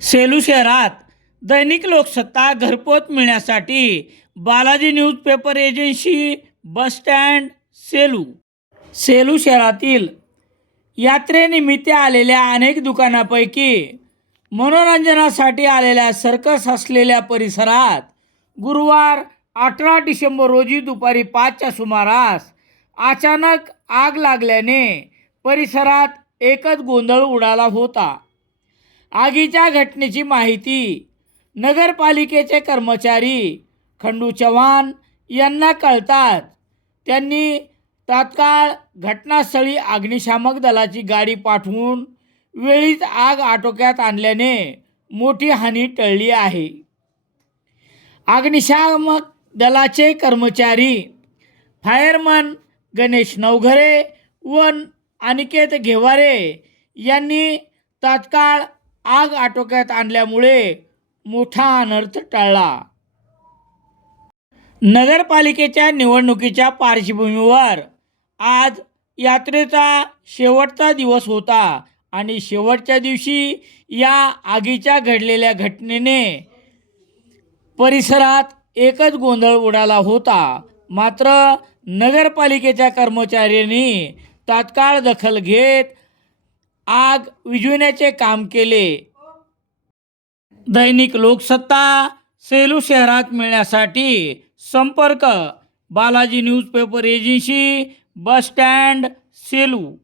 सेलू शहरात दैनिक लोकसत्ता घरपोच मिळण्यासाठी Balaji newspaper agency bus stand Selu शहरातील यात्रेनिमित्त आलेल्या अनेक दुकानापैकी मनोरंजनासाठी आलेल्या सर्कस असलेल्या परिसरात गुरुवार 18 डिसेंबर रोजी दुपारी 5च्या सुमारास अचानक आग लागल्याने परिसरात एकच गोंधळ उडाला होता. आगीच्या घटनेची माहिती नगरपालिकेचे कर्मचारी खंडू चव्हाण यांना कळताच त्यांनी तात्काळ घटनास्थळी अग्निशामक दलाची गाडी पाठवून वेळीच आग आटोक्यात आणल्याने मोठी हानी टळली आहे. अग्निशामक दलाचे कर्मचारी फायरमन गणेश नवघरे व अनिकेत घेवारे यांनी तात्काळ आग आटोक्यात आणल्यामुळे मोठा अनर्थ टळला. नगरपालिकेच्या निवडणुकीच्या पार्श्वभूमीवर आज यात्रेचा शेवटचा दिवस होता आणि शेवटच्या दिवशी या आगीच्या घडलेल्या घटनेने परिसरात एकच गोंधळ उडाला होता. मात्र नगरपालिकेच्या कर्मचाऱ्यांनी तात्काळ दखल घेत आग विझवण्याचे काम केले. दैनिक लोकसत्ता सेलू शहरात मिळण्यासाठी संपर्क Balaji newspaper agency bus stand Selu.